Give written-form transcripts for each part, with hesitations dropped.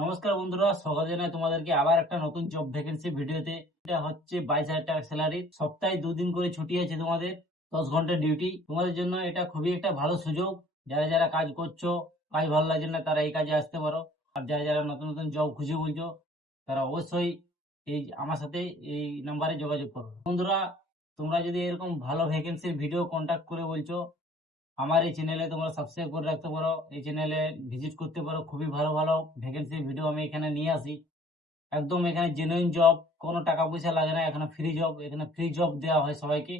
নমস্কার বন্ধুরা, স্বাগত জানাই তোমাদেরকে আবার একটা নতুন জব ভ্যাকেন্সি ভিডিওতে। এটা হচ্ছে 22,000 টাকা স্যালারি, সপ্তাহে 2 দিন করে ছুটি আছে, তোমাদের 10 ঘন্টা ডিউটি। তোমাদের জন্য এটা খুবই একটা ভালো সুযোগ। যারা যারা কাজ করছো, কাজ ভালো লাগছে না, তারা এই কাজে আসতে পারো। আর যারা যারা নতুন নতুন জব খুঁজে বলছো, তারা অবশ্যই এই আমার সাথে এই নাম্বারে যোগাযোগ করো। বন্ধুরা, তোমরা যদি এরকম ভালো ভ্যাকেন্সির ভিডিও কন্টাক্ট করে বলছো, আমার এই চ্যানেলে তোমরা সাবস্ক্রাইব করে রাখতে পারো, এই চ্যানেলে ভিজিট করতে পারো। খুবই ভালো ভালো ভ্যাকেন্সির ভিডিও আমি এখানে নিয়ে আসি। একদম এখানে জেনুইন জব, কোনো টাকা পয়সা লাগে না, এখানে ফ্রি জব, এখানে ফ্রি জব দেওয়া হয় সবাইকে।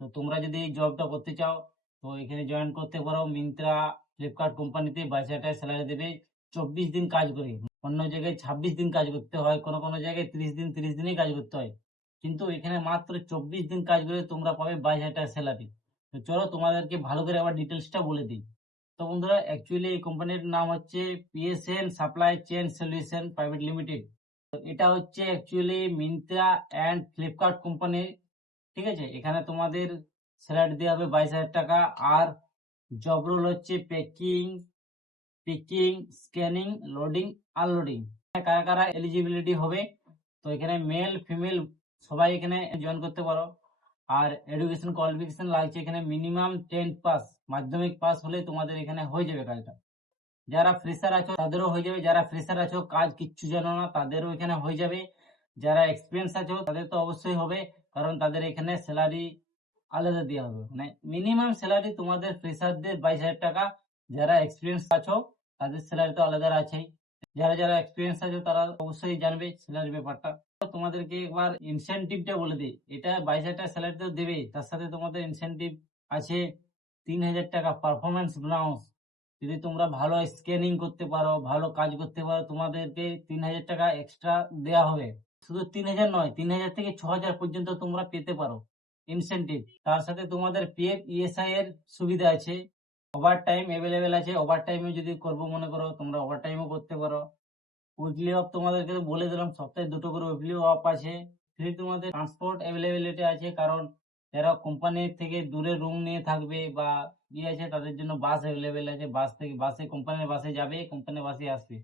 তো তোমরা যদি এই জবটা করতে চাও, তো এখানে জয়েন করতে পারো। মিন্ত্রা, ফ্লিপকার্ট কোম্পানিতে 22,000 টাকা স্যালারি দেবে, 24 দিন কাজ করে। অন্য জায়গায় 26 দিন কাজ করতে হয়, কোনো কোনো জায়গায় 30 দিনই কাজ করতে হয়, কিন্তু এখানে মাত্র 24 দিন কাজ করে তোমরা পাবে 22,000 টাকা স্যালারি। তো চলো তোমাদেরকে ভালো করে আবার ডিটেলসটা বলে দিই। তো বন্ধুরা, অ্যাকচুয়ালি এই কোম্পানির নাম হচ্ছে PSN supply chain solution private limited. এটা হচ্ছে actually Myntra and Flipkart company. ঠিক আছে, এখানে তোমাদের স্যালারি দেওয়া হবে 22,000 টাকা। আর জব রোল হচ্ছে packing, picking, scanning, loading, unloading. কারা কারা এলিজিবিলিটি হবে, তো এখানে মেল ফিমেল সবাই এখানে জয়েন করতে পারো। আর এডুকেশন কোয়ালিফিকেশন লাগছে এখানে মিনিমাম 10 পাস, মাধ্যমিক পাস হলে তোমাদের এখানে হয়ে যাবে কাজটা। যারা ফ্রেশার আছো তাদেরও হয়ে যাবে, যারা ফ্রেশার আছো কাজ কিচ্ছু জানো না তাদেরও এখানে হয়ে যাবে। যারা এক্সপিরিয়েন্স আছো তাদের তো অবশ্যই হবে, কারণ তাদের এখানে স্যালারি আলাদা দেওয়া হবে। মানে মিনিমাম স্যালারি তোমাদের ফ্রেশারদের 22,000 টাকা। যারা এক্সপিরিয়েন্স আছো তাদের স্যালারি তো আলাদা আছেই। যারা যারা এক্সপিরিয়েন্স আছে তারা অবশ্যই জানবে স্যালারির ব্যাপারটা। তো তোমাদেরকে একবার ইনসেনটিভটা বলে দিই। এটা 22,000 টাকা স্যালারি তো দেবেই, তার সাথে তোমাদের ইনসেনটিভ আছে 3,000 টাকা পারফরমেন্স বোনাস। যদি তোমরা ভালো স্ক্যানিং করতে পারো, ভালো কাজ করতে পারো, তোমাদেরকে 3,000 টাকা এক্সট্রা দেওয়া হবে। শুধু 3,000 নয়, 3,000 থেকে 6,000 পর্যন্ত তোমরা পেতে পারো ইনসেনটিভ। তার সাথে তোমাদের পিএফ ইএসআই এর সুবিধা আছে। ওভার টাইম অ্যাভেলেবেল আছে, ওভার টাইমে যদি করবো মনে করো তোমরা ওভার টাইমও করতে পারো। উইকলি অফ তোমাদেরকে তো বলে দিলাম, সপ্তাহে 2টো করে উইকলি অফ আছে। ফ্রি তোমাদের ট্রান্সপোর্ট অ্যাভেলেবিলিটি আছে, কারণ যারা কোম্পানির থেকে দূরে রুম নিয়ে থাকবে বা ইয়ে আছে তাদের জন্য বাস অ্যাভেলেবেল আছে। বাস থেকে বাসে, কোম্পানির বাসে যাবে, কোম্পানির বাসে আসবে।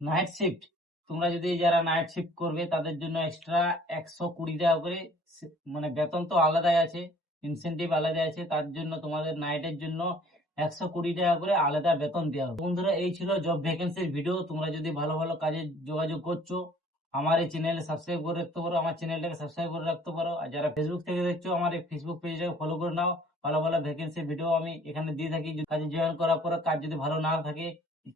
নাইট শিফট, তোমরা যদি যারা নাইট শিফট করবে তাদের জন্য এক্সট্রা 120 টাকা করে মানে বেতন তো আলাদাই আছে, ইনসেনটিভ আলাদা আছে। তার জন্য তোমাদের নাইটের জন্য 120 টাকা করে আলাদা বেতন দেওয়া হবে। বন্ধুরা, এই ছিল জব ভ্যাকেন্সির ভিডিও। তোমরা যদি ভালো ভালো কাজে যোগাযোগ করছো, আমার এই চ্যানেলে সাবস্ক্রাইব করে রাখতে পারো, আমার চ্যানেলটাকে সাবস্ক্রাইব করে রাখতে পারো। আর যারা ফেসবুক থেকে দেখছো, আমার এই ফেসবুক পেজটাকে ফলো করে নাও। ভালো ভালো ভ্যাকেন্সির ভিডিও আমি এখানে দিয়ে থাকি। কাজে জয়েন করার পরে কাজ যদি ভালো না থাকে,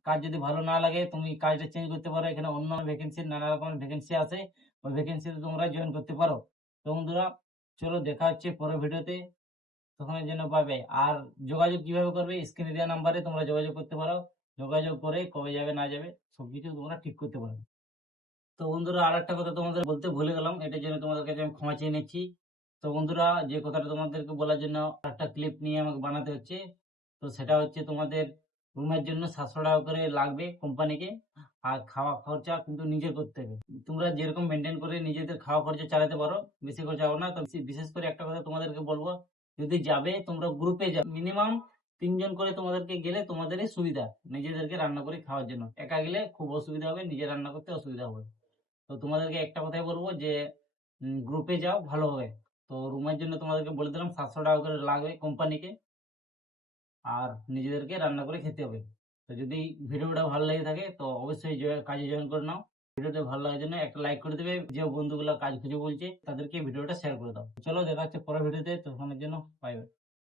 কাজ যদি ভালো না লাগে, তুমি কাজটা চেঞ্জ করতে পারো। এখানে অন্য ভ্যাকেন্সি, নানা রকমের ভ্যাকেন্সি আছে, ওই ভ্যাকেন্সিতে তোমরা জয়েন করতে পারো। তো বন্ধুরা, চলো দেখা হচ্ছে পরের ভিডিওতে, তখনের জন্য পাবে। আর যোগাযোগ কিভাবে করবে, স্ক্রিনে দেওয়া নাম্বারে তোমরা যোগাযোগ করতে পারো। যোগাযোগ করে কবে যাবে না যাবে সবকিছু তোমরা ঠিক করতে পারো। তো বন্ধুরা, আর একটা কথা তোমাদের বলতে ভুলে গেলাম, এটার জন্য তোমাদের কাছে আমি ক্ষমা চেয়ে নিচ্ছি। তো বন্ধুরা, যে কথাটা তোমাদেরকে বলার জন্য একটা ক্লিপ নিয়ে আমাকে বানাতে হচ্ছে, তো সেটা হচ্ছে তোমাদের রুমের জন্য 700 টাকা করে লাগবে কোম্পানিকে। আর খাওয়া খরচা কিন্তু নিজে করতে হবে। তোমরা যেরকম মেনটেন করে নিজেদের খাওয়া খরচা চালাতে পারো, বেশি খরচা হবে না। তো বিশেষ করে একটা কথা তোমাদেরকে বলবো, যদি যাবে তোমরা গ্রুপে যাবে, মিনিমাম 3 জন করে তোমাদেরকে গেলে তোমাদেরই সুবিধা নিজেদেরকে রান্না করে খাওয়ার জন্য। একা গেলে খুব অসুবিধা হবে, নিজে রান্না করতে অসুবিধা হবে। তো তোমাদেরকে একটা কথাই বলবো যে গ্রুপে যাও ভালো হবে। তো রুমের জন্য তোমাদেরকে বলে দিলাম 700 টাকা করে লাগবে কোম্পানিকে, আর নিজেদেরকে রান্না করে খেতে হবে। তো যদি ভিডিওটা ভালো লেগে থাকে তো অবশ্যই কাজে জয়েন করে নাও। ভিডিওটা ভালো লাগার জন্য একটা লাইক করে দেবে। যে বন্ধুগুলো কাজ খুঁজে বলছে তাদেরকে ভিডিওটা শেয়ার করে দাও। চলো দেখা হচ্ছে পরের ভিডিওতে, তখনের জন্য বাই বাই।